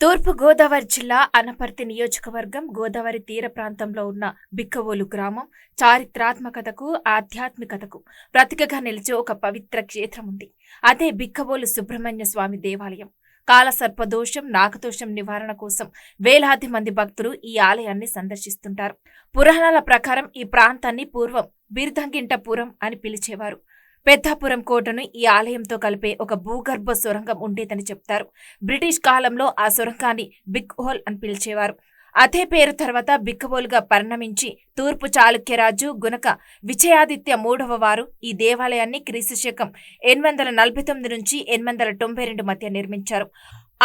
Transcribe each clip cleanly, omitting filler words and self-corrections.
తూర్పు గోదావరి జిల్లా అనపర్తి నియోజకవర్గం గోదావరి తీర ప్రాంతంలో ఉన్న బిక్కవోలు గ్రామం చారిత్రాత్మకతకు, ఆధ్యాత్మికతకు ప్రతీకగా నిలిచే ఒక పవిత్ర క్షేత్రం ఉంది. అదే బిక్కవోలు సుబ్రహ్మణ్య స్వామి దేవాలయం. కాలసర్పదోషం, నాగదోషం నివారణ కోసం వేలాది మంది భక్తులు ఈ ఆలయాన్ని సందర్శిస్తుంటారు. పురాణాల ప్రకారం ఈ ప్రాంతాన్ని పూర్వం బిర్ధంగింటపురం అని పిలిచేవారు. పెద్దాపురం కోటను ఈ ఆలయంతో కలిపే ఒక భూగర్భ సొరంగం ఉండేదని చెప్తారు. బ్రిటిష్ కాలంలో ఆ సొరంగాన్ని బిగ్ హోల్ అని పిలిచేవారు. అదే పేరు తర్వాత బిక్కవోలుగా పరిణమించి తూర్పు చాళుక్యరాజు గుణక విజయాదిత్య మూడవ వారు ఈ దేవాలయాన్ని క్రీస్తుశకం 849 నుంచి 892 మధ్య నిర్మించారు.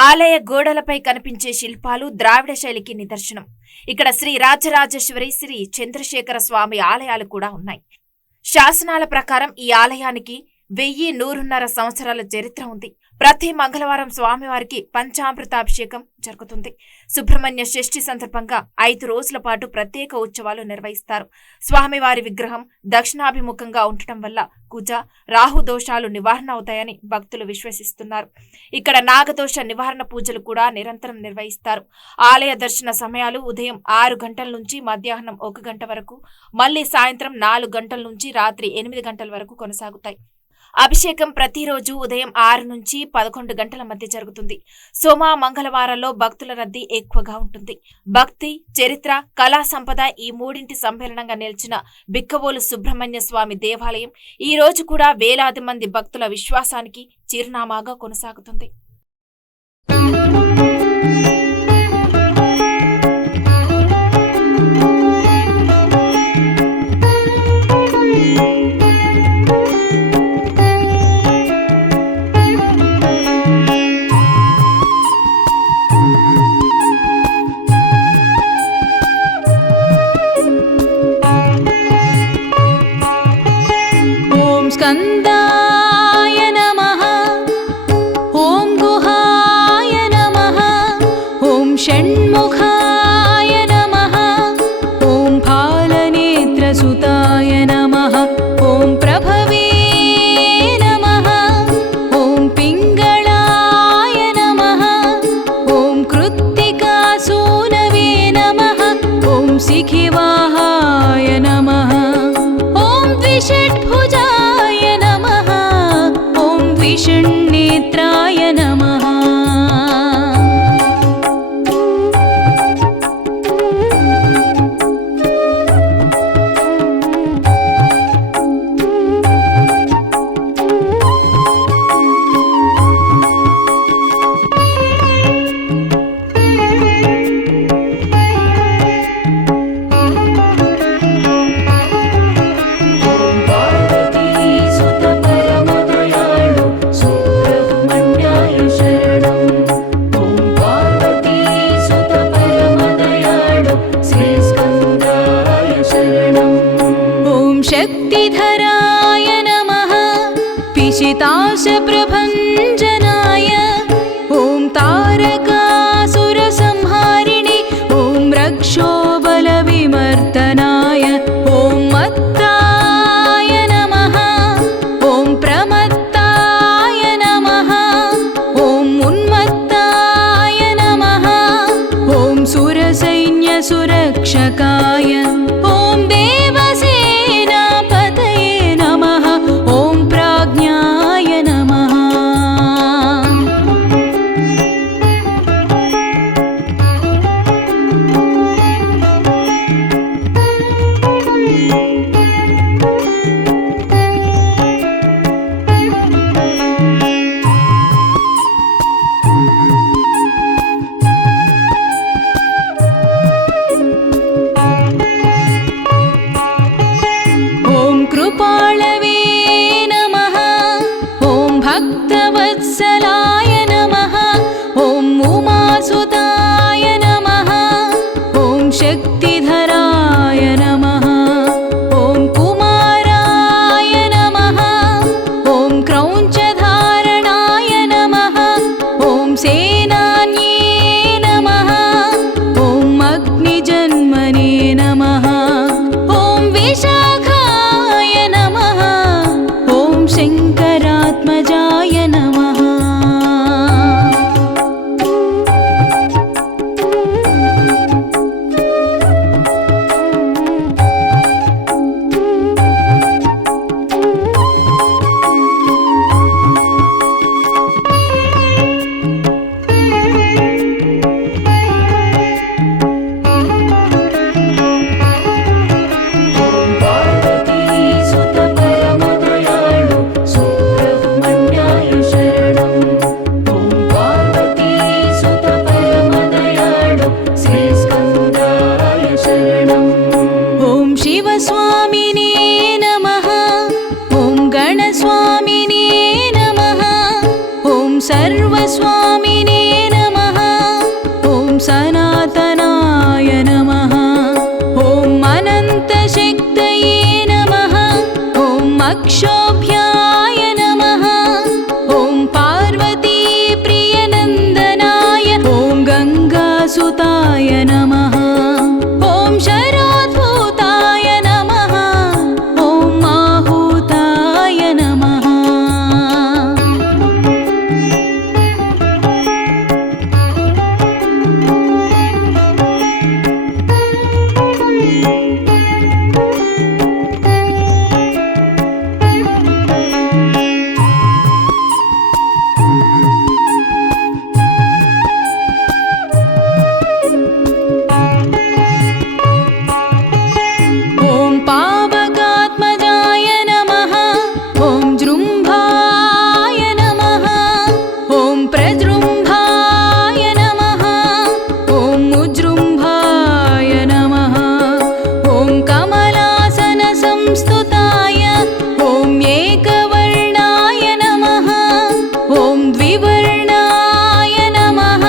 ఆలయ గోడలపై కనిపించే శిల్పాలు ద్రావిడ శైలికి నిదర్శనం. ఇక్కడ శ్రీ రాజరాజేశ్వరి, శ్రీ చంద్రశేఖర స్వామి ఆలయాలు కూడా ఉన్నాయి. శాసనాల ప్రకారం ఈ ఆలయానికి 1100 సంవత్సరాల చరిత్ర ఉంది. ప్రతి మంగళవారం స్వామివారికి పంచామృతాభిషేకం జరుగుతుంది. సుబ్రహ్మణ్య షష్ఠి సందర్భంగా 5 రోజుల పాటు ప్రత్యేక ఉత్సవాలు నిర్వహిస్తారు. స్వామివారి విగ్రహం దక్షిణాభిముఖంగా ఉండటం వల్ల కుజ, రాహు దోషాలు నివారణ అవుతాయని భక్తులు విశ్వసిస్తున్నారు. ఇక్కడ నాగదోష నివారణ పూజలు కూడా నిరంతరం నిర్వహిస్తారు. ఆలయ దర్శన సమయాలు ఉదయం 6 గంటల నుంచి మధ్యాహ్నం 1 గంట వరకు, మళ్లీ సాయంత్రం 4 గంటల నుంచి రాత్రి 8 గంటల వరకు కొనసాగుతాయి. అభిషేకం ప్రతిరోజు ఉదయం 6 నుంచి 11 గంటల మధ్య జరుగుతుంది. సోమ, మంగళవారాల్లో భక్తుల రద్దీ ఎక్కువగా ఉంటుంది. భక్తి, చరిత్ర, కళా సంపద ఈ మూడింటి సమ్మేళనంగా నిలిచిన బిక్కవోలు సుబ్రహ్మణ్య స్వామి దేవాలయం ఈ రోజు కూడా వేలాది మంది భక్తుల విశ్వాసానికి చిరునామాగా కొనసాగుతుంది. స్కందాయ నమః, ఓం గుహాయ నమః, ఓం షణ్ముఖాయ నమః, ఓం ఫాలనేత్రసుతాయ నమః, ఓం ప్రభవే నమః, ఓం పింగళాయ నమః, ఓం కృత్తికాసూనవే నమః, ఓం శిఖివాహాయ నమః, ఓం ద్విషడ్భుజా విష్ణునేత్రాయ నమః. శక్తిధరాయ నమః, పిశితాశప్రభంజనాయ, ఓం తారకాసురసంహారిణి, ఓం రక్షోబలవిమర్దనాయ, ఓం మత్తాయ నమః, ఓం ప్రమత్తాయ నమః, ఓం ఉన్మత్తాయ నమః, ఓం సురసైన్యసురక్షకాయ, ఓం దేవసే కృపాళవే నమః, ఓం భక్తవత్సలాయ నమః, ఓం ఉమాసుతాయ నమః, ఓం శక్తిధరాయ నమః, ఓం కుమారాయ నమః, ఓం క్రౌంచధారణాయ నమః, ఓం సేనాన్యే నమః, ఓం అగ్నిజన్మనే నమః, ఓం విశాఖాయ నమః, ఓం శంకరాత్మజాయ నమః. स्वामिने नमः। ॐ सनातनाय नमः। ॐ अनन्तशक्तये नमः। ॐ अक्षोभ्याय नमः। ॐ पार्वतीप्रियनन्दनाय। ॐ गङ्गासुताय नमः। ॐ शराद्भूताय नमः। ॐ आहूताय नमः। ॐ पावकात्मजाय नमः। ॐ जृम्भाय नमः। ॐ प्रजृम्भाय नमः। ॐ उजृम्भाय नमः। ॐ कमलासनसंस्तुताय। ॐ एकवर्णाय नमः। ॐ द्विवर्णाय नमः।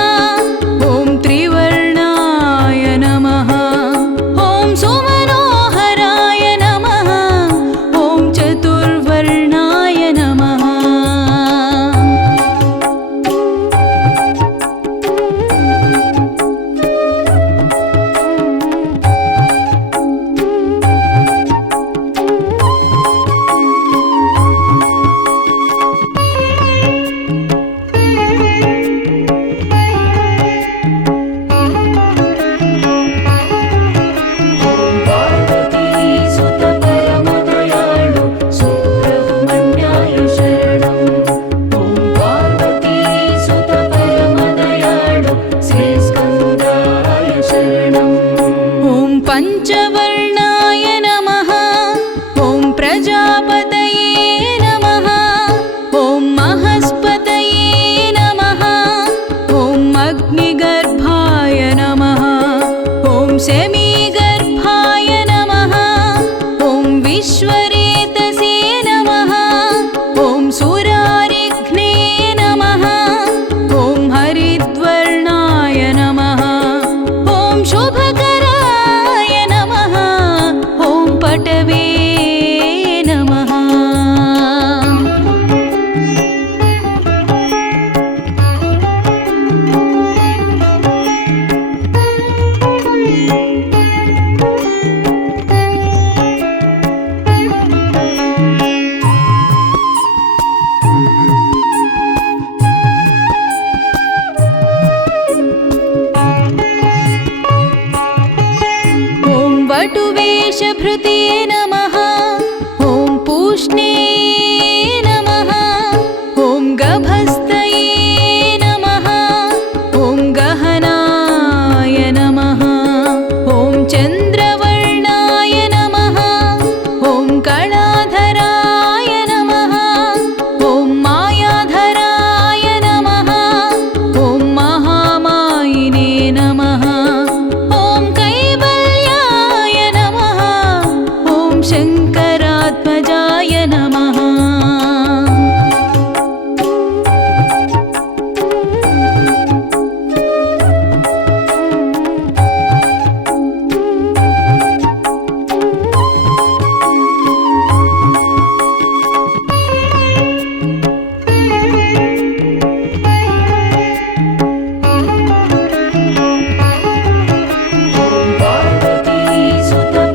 ॐ त्रिवर्णाय नमः। ॐ सुमनोहराय नमः। ॐ चतुर्वर्णाय नमः। पार्वतीसुतपरमदयाळु सुब्रह्मण्याय शरणम्। ॐ पार्वतीसुतपरमदयाळु श्रीस्कन्दाय शरणम्। ॐ पञ्चवर्णाय नमः। ॐ प्रजापतये नमः। ॐ महस्पतये नमः। ॐ अग्निगर्भाय नमः। ॐ सेमीगर्भाय नमः। ॐ विश्वरेतसे नमः। ॐ सुरारिघ्ने नमः। ॐ हरिद्वर्णाय नमः। ॐ शुभकराय नमः। ॐ पटवे नमः। ॐ वटुवेशभृते नमः। ॐ पूष्णे नमः। ॐ गभस्तये नमः। ॐ गहनाय नमः। ॐ चन्द्रवर्णाय नमः। ॐ कलाधराय नमः। ॐ मायाधराय नमः। ॐ महामायिने नमः। ॐ कैवल्याय नमः। ॐ शङ्करात्मजाय नमः।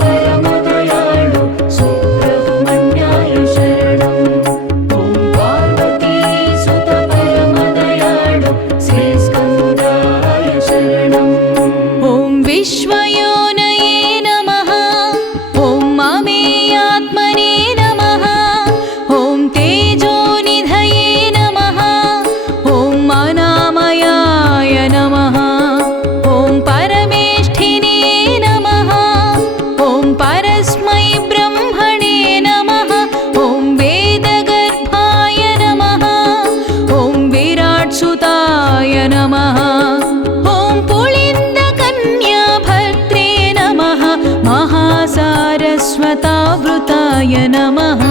पार्वतीसुतपरमदयाळु सुब्रह्मण्याय शरणम्। ॐ पार्वतीसुतपरमदयाळु श्रीस्कन्दाय शरणम्। ॐ विश्वयोनये नमः। ॐ ममेयात्मने नमः। ॐ तेजोनिधये नमः। ॐ अनामयाय नमः। ॐ परमेष्ठिने नमः। ॐ परस्मै ब्रह्मणे नमः। ॐ वेदगर्भाय नमः। ॐ विराट्सुताय नमः। ॐ पुलिन्दकन्याभर्त्रे नमः। महासारस्वतावृताय नमः।